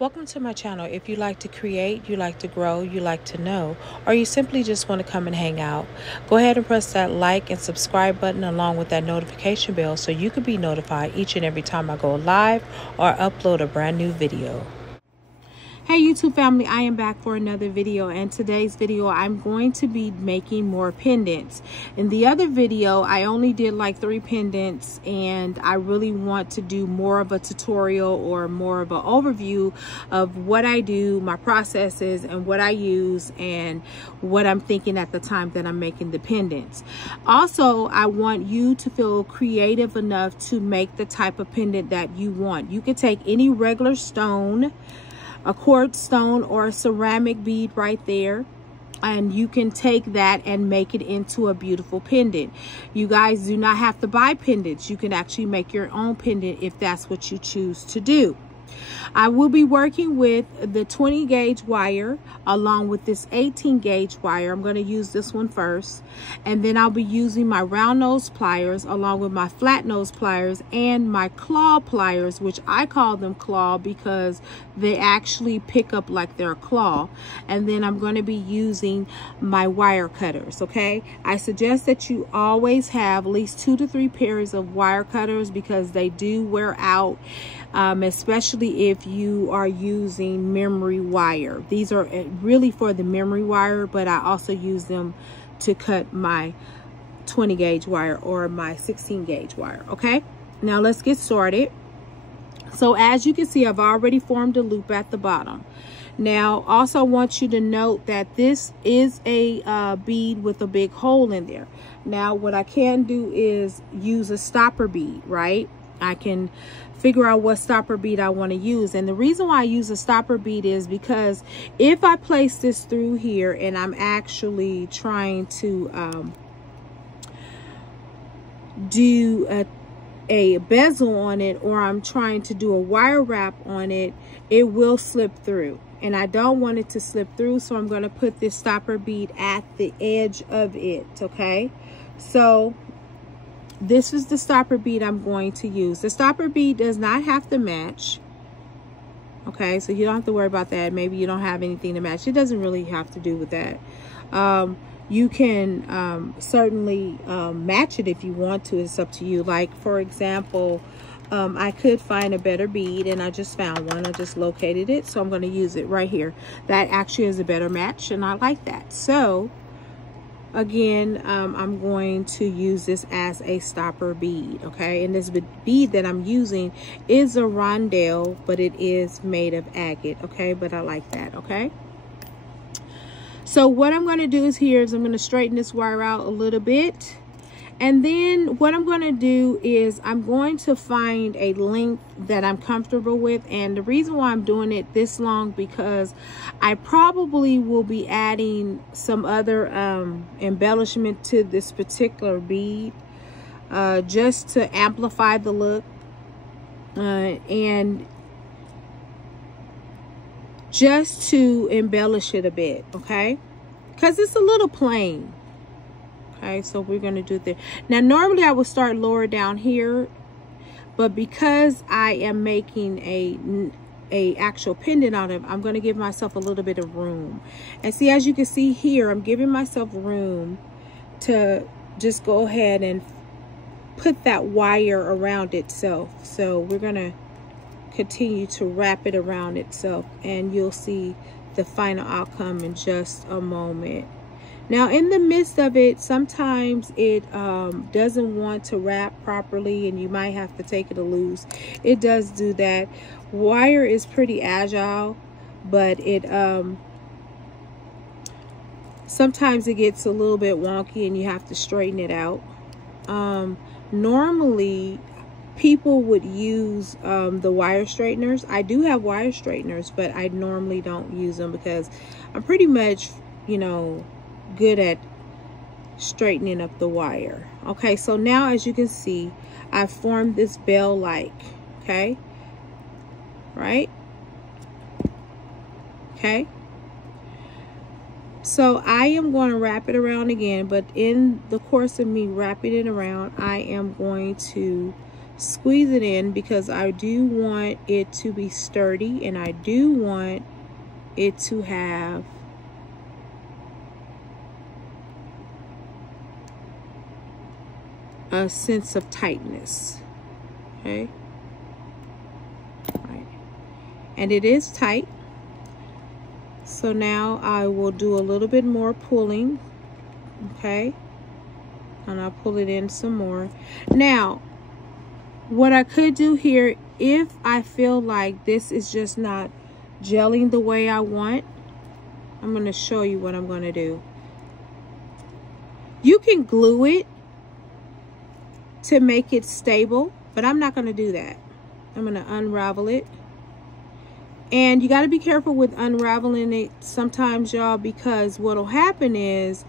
Welcome to my channel. If you like to create, you like to grow, you like to know, or you simply just want to come and hang out, go ahead and press that like and subscribe button along with that notification bell so you can be notified each and every time I go live or upload a brand new video. Hey YouTube family, I am back for another video, and today's video I'm going to be making more pendants. In the other video I only did like 3 pendants, and I really want to do more of a tutorial or more of an overview of what I do, my processes, and what I use and what I'm thinking at the time that I'm making the pendants. Also, I want you to feel creative enough to make the type of pendant that you want. You can take any regular stone, a quartz stone or a ceramic bead right there, and you can take that and make it into a beautiful pendant. You guys do not have to buy pendants. You can actually make your own pendant if that's what you choose to do. I will be working with the 20 gauge wire along with this 18 gauge wire. I'm going to use this one first, and then I'll be using my round nose pliers along with my flat nose pliers and my claw pliers, which I call them claw because they actually pick up like they're a claw. And then I'm going to be using my wire cutters. Okay, I suggest that you always have at least 2 to 3 pairs of wire cutters because they do wear out, especially if you are using memory wire. These are really for the memory wire, but I also use them to cut my 20 gauge wire or my 16 gauge wire. Okay, now let's get started. So as you can see, I've already formed a loop at the bottom. Now also I want you to note that this is a bead with a big hole in there. Now what I can do is use a stopper bead, right? I can figure out what stopper bead I want to use. And the reason why I use a stopper bead is because if I place this through here and I'm actually trying to do a bezel on it, or I'm trying to do a wire wrap on it, it will slip through. And I don't want it to slip through, so I'm going to put this stopper bead at the edge of it. Okay, so this is the stopper bead I'm going to use. The stopper bead does not have to match. Okay, so you don't have to worry about that. Maybe you don't have anything to match. It doesn't really have to do with that. You can certainly match it if you want to. It's up to you. Like, for example, I could find a better bead, and I just found one. I just located it, so I'm going to use it right here. That actually is a better match, and I like that. So again, I'm going to use this as a stopper bead. Okay, and this bead that I'm using is a rondelle, but it is made of agate. Okay, but I like that. Okay, so what I'm going to do is I'm going to straighten this wire out a little bit, and then what I'm going to do is I'm going to find a length that I'm comfortable with. And the reason why I'm doing it this long, because I probably will be adding some other embellishment to this particular bead, just to amplify the look and just to embellish it a bit. Okay, because it's a little plain. Okay, so we're going to do this. Now, normally I would start lower down here, but because I am making a actual pendant out of it, I'm going to give myself a little bit of room. And see, as you can see here, I'm giving myself room to just go ahead and put that wire around itself. So we're going to continue to wrap it around itself, and you'll see the final outcome in just a moment. Now, in the midst of it, sometimes it doesn't want to wrap properly, and you might have to take it loose. It does do that. Wire is pretty agile, but it sometimes it gets a little bit wonky, and you have to straighten it out. Normally, people would use the wire straighteners. I do have wire straighteners, but I normally don't use them because I'm pretty much, you know, good at straightening up the wire. Okay, so now as you can see, I formed this bell like. Okay, right? Okay, so I am going to wrap it around again, but in the course of me wrapping it around, I am going to squeeze it in because I do want it to be sturdy, and I do want it to have a sense of tightness. Okay. All right. And it is tight. So now I will do a little bit more pulling. Okay. And I'll pull it in some more. Now, what I could do here, if I feel like this is just not gelling the way I want, I'm going to show you what I'm going to do. You can glue it to make it stable, but I'm not going to do that. I'm going to unravel it. And you got to be careful with unraveling it sometimes, y'all, because what'll happen is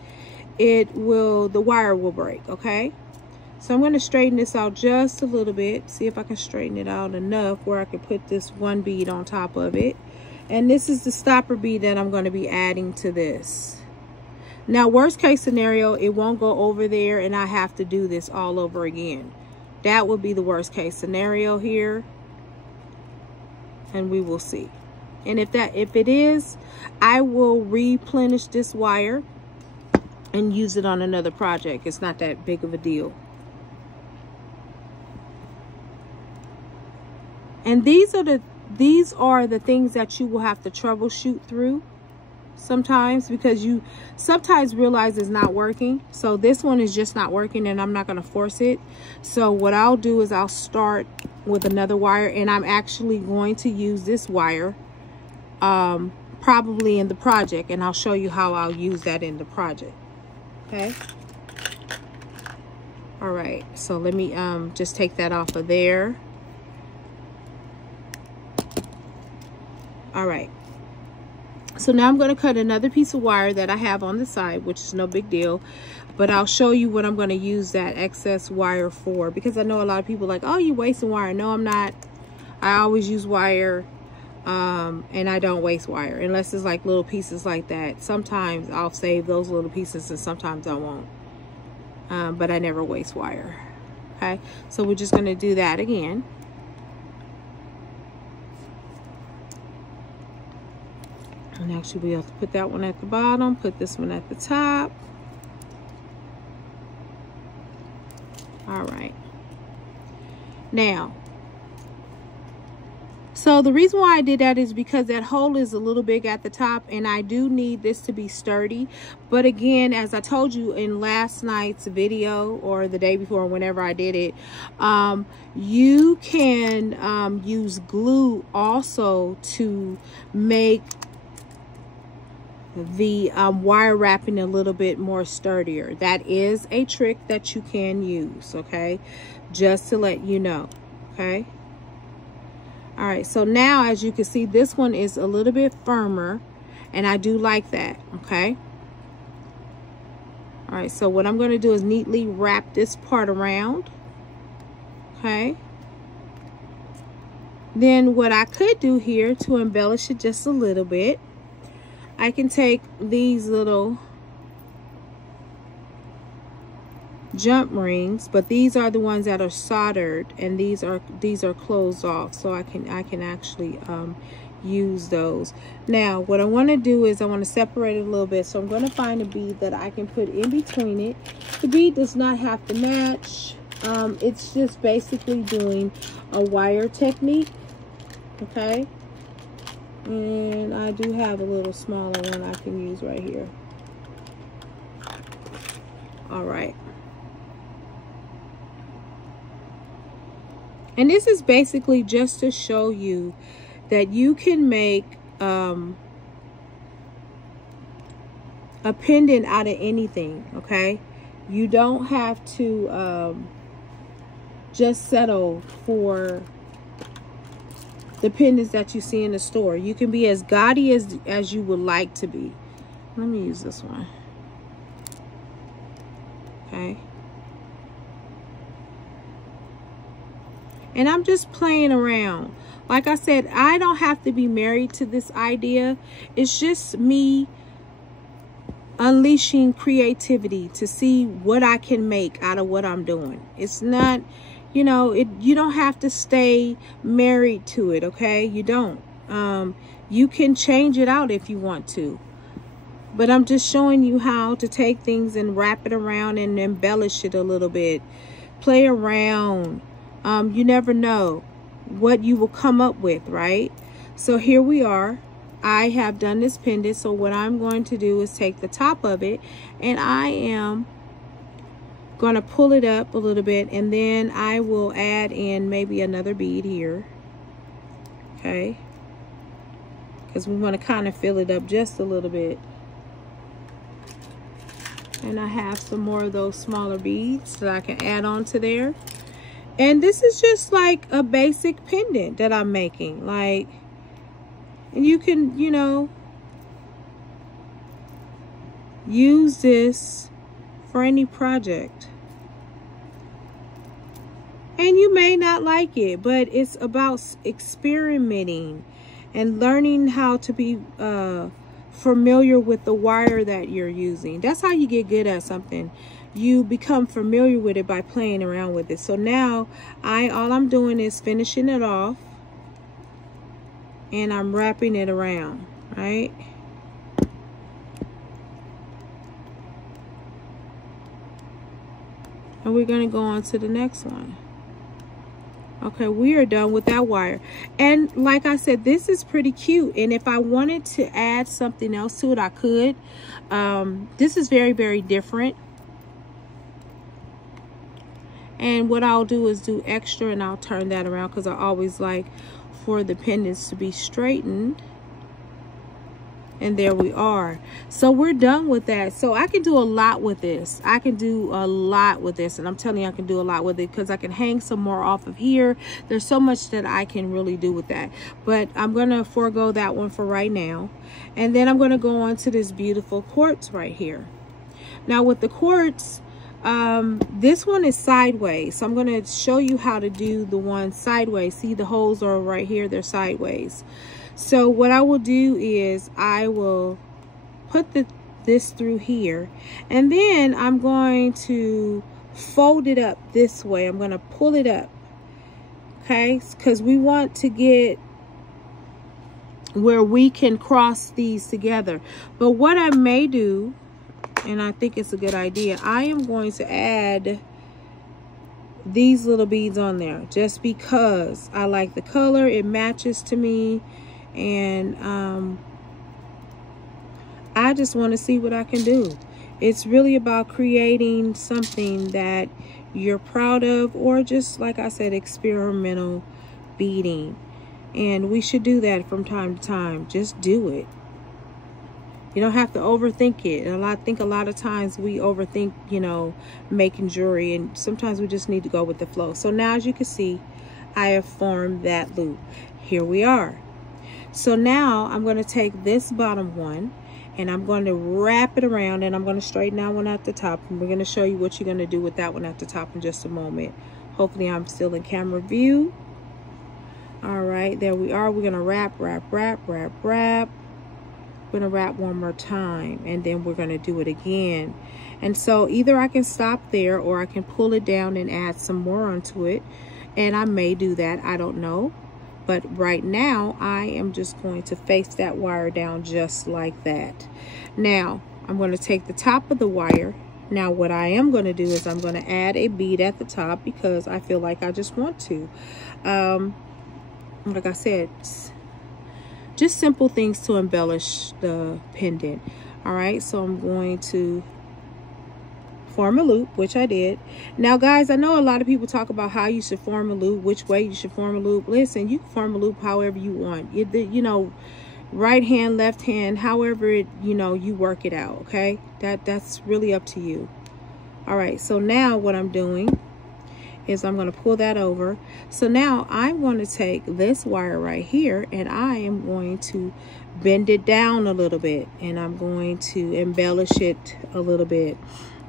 the wire will break, okay? So I'm going to straighten this out just a little bit. See if I can straighten it out enough where I can put this one bead on top of it. And this is the stopper bead that I'm going to be adding to this. Now, worst case scenario, it won't go over there and I have to do this all over again. That would be the worst case scenario here. And we will see. And if it is, I will replenish this wire and use it on another project. It's not that big of a deal. And these are the things that you will have to troubleshoot through sometimes, because you sometimes realize it's not working. So this one is just not working and I'm not going to force it. So what I'll do is I'll start with another wire, and I'm actually going to use this wire probably in the project, and I'll show you how I'll use that in the project. Okay. All right, so let me just take that off of there. All right, so now I'm going to cut another piece of wire that I have on the side, which is no big deal, but I'll show you what I'm going to use that excess wire for, because I know a lot of people are like, oh, you're wasting wire. No, I'm not. I always use wire, and I don't waste wire unless it's like little pieces like that. Sometimes I'll save those little pieces and sometimes I won't, but I never waste wire. Okay, so we're just going to do that again. And actually we have to put that one at the bottom, put this one at the top. All right. Now, so the reason why I did that is because that hole is a little big at the top, and I do need this to be sturdy. But again, as I told you in last night's video, or the day before, whenever I did it, you can use glue also to make the wire wrapping a little bit more sturdier. That is a trick that you can use, okay? Just to let you know, okay? All right, so now as you can see, this one is a little bit firmer, and I do like that, okay? All right, so what I'm going to do is neatly wrap this part around, okay? Then what I could do here to embellish it just a little bit, I can take these little jump rings, but these are the ones that are soldered, and these are closed off, so I can actually use those. Now what I want to do is I want to separate it a little bit, so I'm going to find a bead that I can put in between it. The bead does not have to match. It's just basically doing a wire technique, okay? And I do have a little smaller one I can use right here. All right. And this is basically just to show you that you can make a pendant out of anything, okay? You don't have to just settle for the pendants that you see in the store. You can be as gaudy as you would like to be. Let me use this one. Okay. And I'm just playing around. Like I said, I don't have to be married to this idea. It's just me unleashing creativity to see what I can make out of what I'm doing. It's not, you know, you don't have to stay married to it, okay? You don't. You can change it out if you want to. But I'm just showing you how to take things and wrap it around and embellish it a little bit. Play around. You never know what you will come up with, right? So here we are. I have done this pendant. So what I'm going to do is take the top of it, and I am going to pull it up a little bit, and then I will add in maybe another bead here. Okay. Because we want to kind of fill it up just a little bit. And I have some more of those smaller beads that I can add on to there. And this is just like a basic pendant that I'm making. Like, and you can, you know, use this for any project. And you may not like it, but it's about experimenting and learning how to be familiar with the wire that you're using. That's how you get good at something. You become familiar with it by playing around with it. So now all I'm doing is finishing it off, and I'm wrapping it around, right? And we're going to go on to the next one. Okay, we are done with that wire. And like I said, this is pretty cute. And if I wanted to add something else to it, I could. This is very, very different. And what I'll do is do extra, and I'll turn that around because I always like for the pendants to be straightened. And there we are. So we're done with that. So I can do a lot with this. I can do a lot with this. And I'm telling you, I can do a lot with it because I can hang some more off of here. There's so much that I can really do with that. But I'm going to forego that one for right now. And then I'm going to go on to this beautiful quartz right here. Now with the quartz, this one is sideways. So I'm going to show you how to do the one sideways. See, the holes are right here. They're sideways. So what I will do is I will put this through here, and then I'm going to fold it up this way. I'm going to pull it up, okay? Because we want to get where we can cross these together. But what I may do, and I think it's a good idea, I am going to add these little beads on there just because I like the color. It matches to me. And I just want to see what I can do. It's really about creating something that you're proud of, or just, like I said, experimental beading. And we should do that from time to time. Just do it. You don't have to overthink it. And I think a lot of times we overthink, you know, making jewelry, and sometimes we just need to go with the flow. So now, as you can see, I have formed that loop. Here we are. So now I'm going to take this bottom one, and I'm going to wrap it around, and I'm going to straighten that one at the top. And we're going to show you what you're going to do with that one at the top in just a moment. Hopefully I'm still in camera view. All right, there we are. We're going to wrap, wrap, wrap, wrap, wrap. We're going to wrap one more time, and then we're going to do it again. And so either I can stop there, or I can pull it down and add some more onto it. And I may do that. I don't know. But right now, I am just going to face that wire down just like that. Now, I'm going to take the top of the wire. Now, what I am going to do is I'm going to add a bead at the top because I feel like I just want to. Like I said, just simple things to embellish the pendant. All right, so I'm going to form a loop, which I did. Now guys, I know a lot of people talk about how you should form a loop, which way you should form a loop. Listen, you can form a loop however you want. You know, right hand, left hand, however it, you know, you work it out, okay? That's really up to you. All right, so now what I'm doing is I'm going to pull that over. So now I'm going to take this wire right here, and I am going to bend it down a little bit, and I'm going to embellish it a little bit.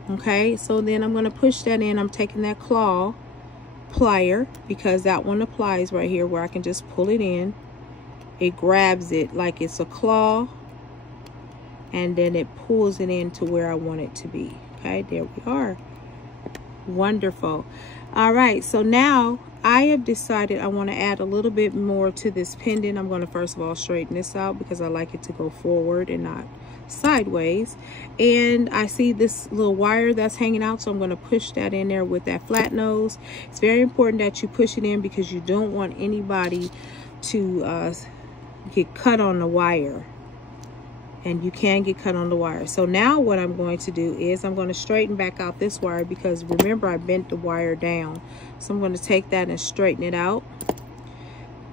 Okay, so then I'm going to push that in. I'm taking that claw plier because that one applies right here where I can just pull it in. It grabs it like it's a claw, and then it pulls it into where I want it to be. Okay, there we are. Wonderful. All right, so now I have decided I want to add a little bit more to this pendant. I'm going to first of all straighten this out because I like it to go forward and not sideways. And I see this little wire that's hanging out, so I'm going to push that in there with that flat nose. It's very important that you push it in because you don't want anybody to get cut on the wire. And you can get cut on the wire. So now what I'm going to do is I'm going to straighten back out this wire because remember I bent the wire down. So I'm going to take that and straighten it out.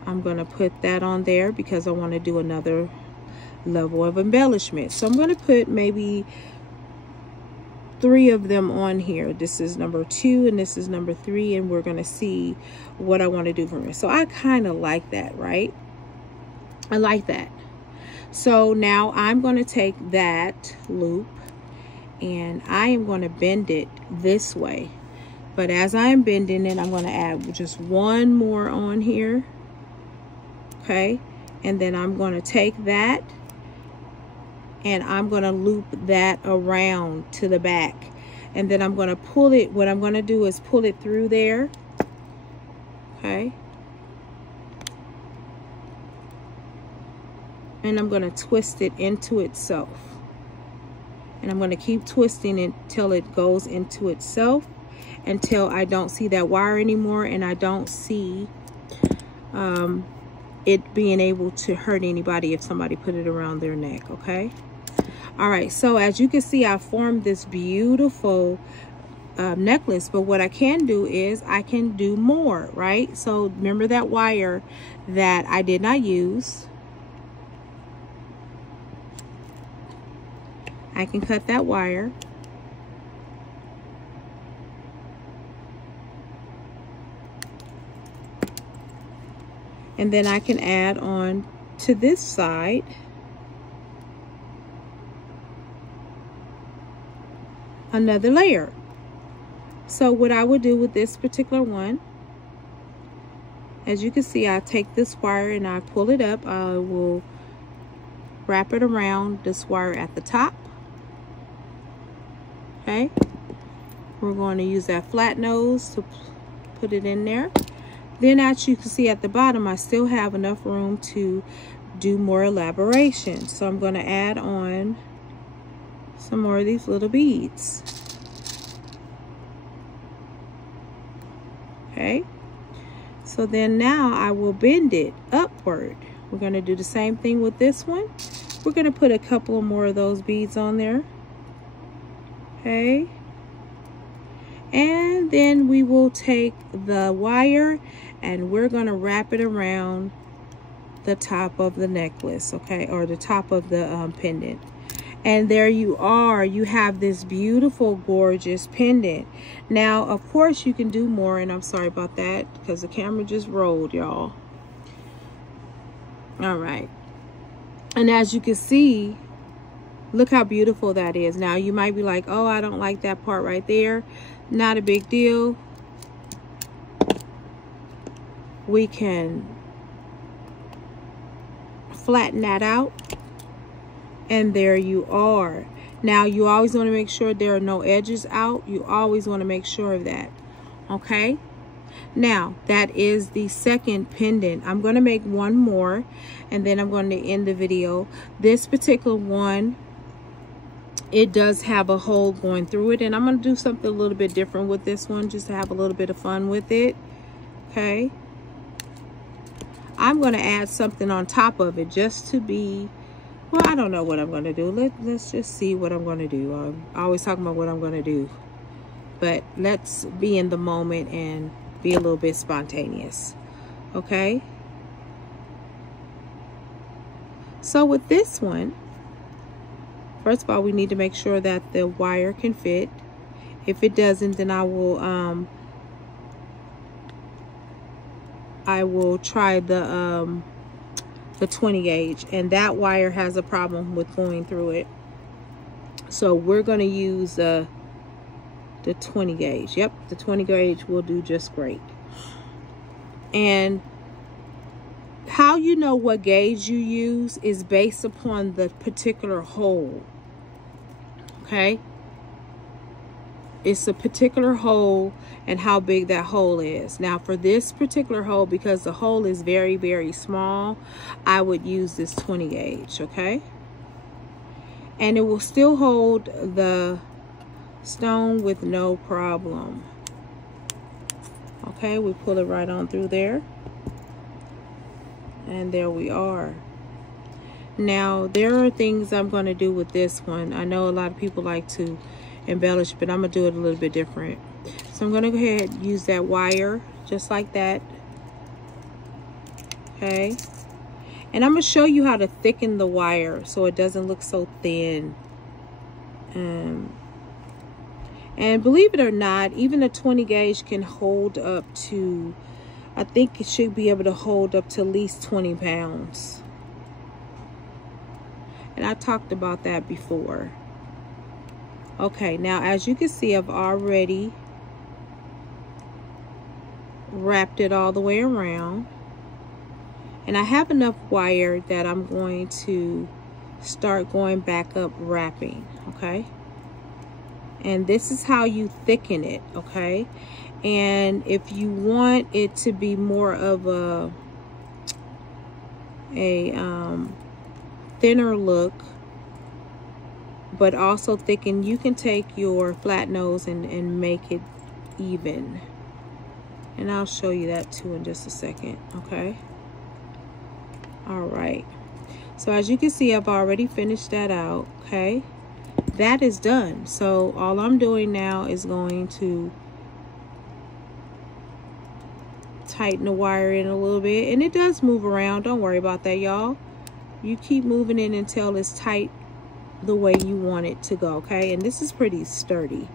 I'm going to put that on there because I want to do another level of embellishment. So I'm going to put maybe 3 of them on here. This is number 2 and this is number 3, and we're going to see what I want to do from it. So I kind of like that, right? I like that. So now I'm going to take that loop and I am going to bend it this way. But as I'm bending it, I'm going to add just 1 more on here. Okay. And then I'm going to take that and I'm going to loop that around to the back. And then I'm going to pull it. What I'm going to do is pull it through there. Okay. And I'm going to twist it into itself. And I'm going to keep twisting it till it goes into itself, until I don't see that wire anymore and I don't see it being able to hurt anybody if somebody put it around their neck. Okay. All right. So as you can see, I formed this beautiful necklace, but what I can do is I can do more, right? So remember that wire that I did not use. I can cut that wire. And then I can add on to this side another layer. So what I would do with this particular one, as you can see, I take this wire and I pull it up. I will wrap it around this wire at the top. Okay, we're going to use that flat nose to put it in there. Then as you can see at the bottom, I still have enough room to do more elaboration. So I'm going to add on some more of these little beads. Okay, so then now I will bend it upward. We're going to do the same thing with this one. We're going to put a couple more of those beads on there. Okay, and then we will take the wire and we're going to wrap it around the top of the necklace, okay, or the top of the pendant. And there you are. You have this beautiful, gorgeous pendant. Now, of course, you can do more, and I'm sorry about that because the camera just rolled, y'all. All right, and as you can see, look how beautiful that is. Now you might be like, oh, I don't like that part right there. Not a big deal. We can flatten that out. And there you are. Now you always want to make sure there are no edges out. You always want to make sure of that. Okay. Now that is the second pendant. I'm going to make 1 more and then I'm going to end the video. This particular one, it does have a hole going through it, and I'm going to do something a little bit different with this one just to have a little bit of fun with it. Okay, I'm going to add something on top of it just to be, well, I don't know what I'm going to do. Let's just see what I'm going to do. I'm always talking about what I'm going to do, but let's be in the moment and be a little bit spontaneous. Okay, so with this one, first of all, we need to make sure that the wire can fit. If it doesn't, then I will try the 20 gauge, and that wire has a problem with going through it. So we're going to use the 20 gauge. Yep, the 20 gauge will do just great. And how you know what gauge you use is based upon the particular hole. Okay, it's a particular hole and how big that hole is. Now for this particular hole, because the hole is very, very small, I would use this 20 gauge, okay? And it will still hold the stone with no problem. Okay, we pull it right on through there. And there we are. Now, there are things I'm going to do with this one. I know a lot of people like to embellish, but I'm going to do it a little bit different. So I'm going to go ahead and use that wire just like that. Okay. And I'm going to show you how to thicken the wire so it doesn't look so thin. And believe it or not, even a 20 gauge can hold up to, I think it should be able to hold up to at least 20 pounds. And I talked about that before. Okay, now as you can see, I've already wrapped it all the way around. And I have enough wire that I'm going to start going back up wrapping, okay? And this is how you thicken it, okay? And if you want it to be more of a thinner look, but also thicken, you can take your flat nose and make it even. And I'll show you that too in just a second, okay? All right. So as you can see, I've already finished that out, okay? That is done. So all I'm doing now is going to tighten the wire in a little bit. And it does move around. Don't worry about that, y'all. You keep moving it until it's tight the way you want it to go, okay? And this is pretty sturdy.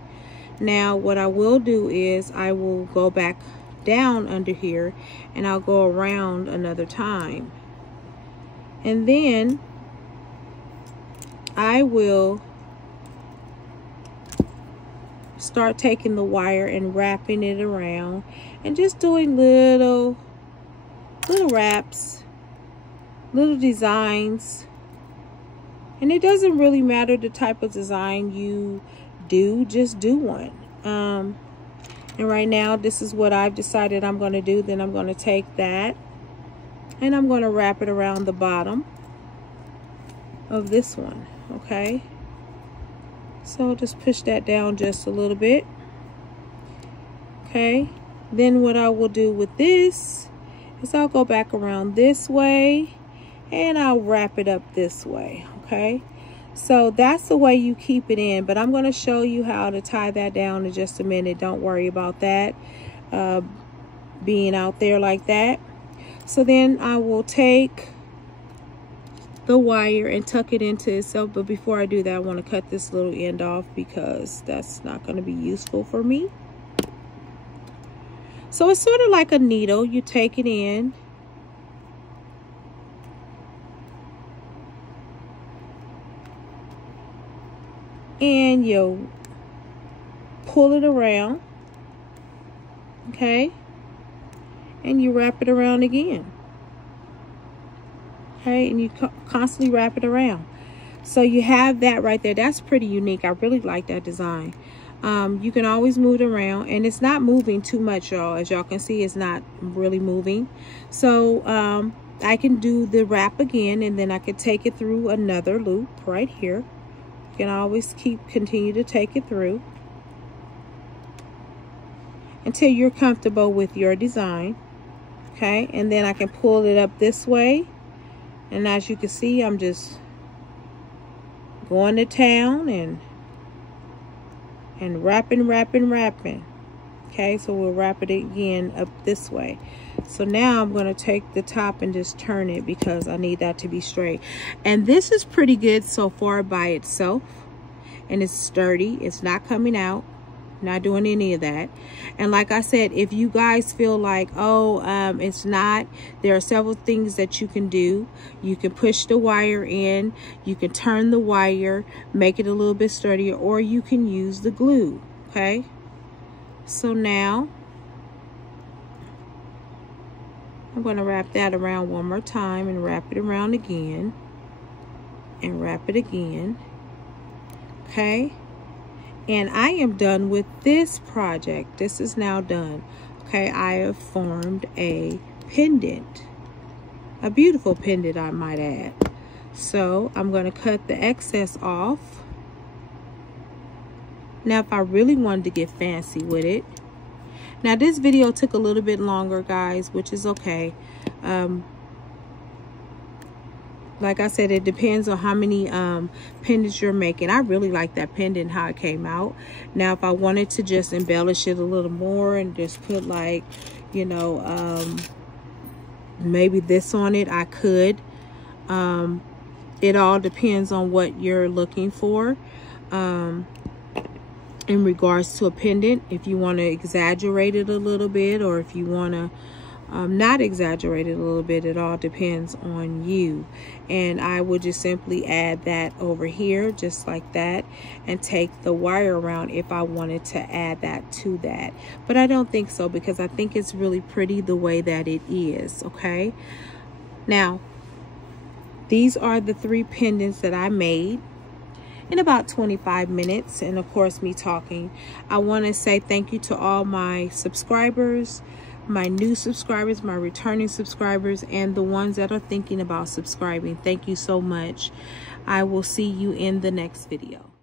Now, what I will do is I will go back down under here and I'll go around another time. And then I will start taking the wire and wrapping it around and just doing little wraps, little designs. And it doesn't really matter the type of design you do, just do one. And right now, this is what I've decided I'm going to do. Then I'm going to take that and I'm going to wrap it around the bottom of this one, okay? So just push that down just a little bit, okay? Then what I will do with this is I'll go back around this way and I'll wrap it up this way, okay? So that's the way you keep it in, but I'm going to show you how to tie that down in just a minute. Don't worry about that being out there like that. So then I will take the wire and tuck it into itself, but before I do that, I want to cut this little end off because that's not going to be useful for me. So it's sort of like a needle. You take it in and you pull it around, okay, and you wrap it around again, okay, and you constantly wrap it around. So you have that right there. That's pretty unique. I really like that design. You can always move it around, and it's not moving too much, y'all. As y'all can see, it's not really moving. So I can do the wrap again, and then I could take it through another loop right here. You can always continue to take it through until you're comfortable with your design, okay? And then I can pull it up this way, and as you can see, I'm just going to town and wrapping. Okay, so we'll wrap it again up this way. So now I'm going to take the top and just turn it because I need that to be straight. And this is pretty good so far by itself. And it's sturdy. It's not coming out. Not doing any of that. And like I said, if you guys feel like, oh, it's not, there are several things that you can do. You can push the wire in. You can turn the wire, make it a little bit sturdier, or you can use the glue, okay? So now I'm going to wrap that around one more time and wrap it around again and wrap it again, okay? And I am done with this project. This is now done. Okay, I have formed a pendant. A beautiful pendant, I might add. So I'm going to cut the excess off. Now, if I really wanted to get fancy with it. Now, this video took a little bit longer, guys, which is okay. Like I said, it depends on how many pendants you're making. I really like that pendant, how it came out. Now, if I wanted to just embellish it a little more and just put like, you know, maybe this on it, I could. It all depends on what you're looking for in regards to a pendant. If you want to exaggerate it a little bit, or if you want to not exaggerate it a little bit, it all depends on you. And I would just simply add that over here, just like that, and take the wire around if I wanted to add that to that. But I don't think so, because I think it's really pretty the way that it is. Okay, now these are the 3 pendants that I made in about 25 minutes. And of course, me talking, I want to say thank you to all my subscribers, my new subscribers, my returning subscribers, and the ones that are thinking about subscribing. Thank you so much. I will see you in the next video.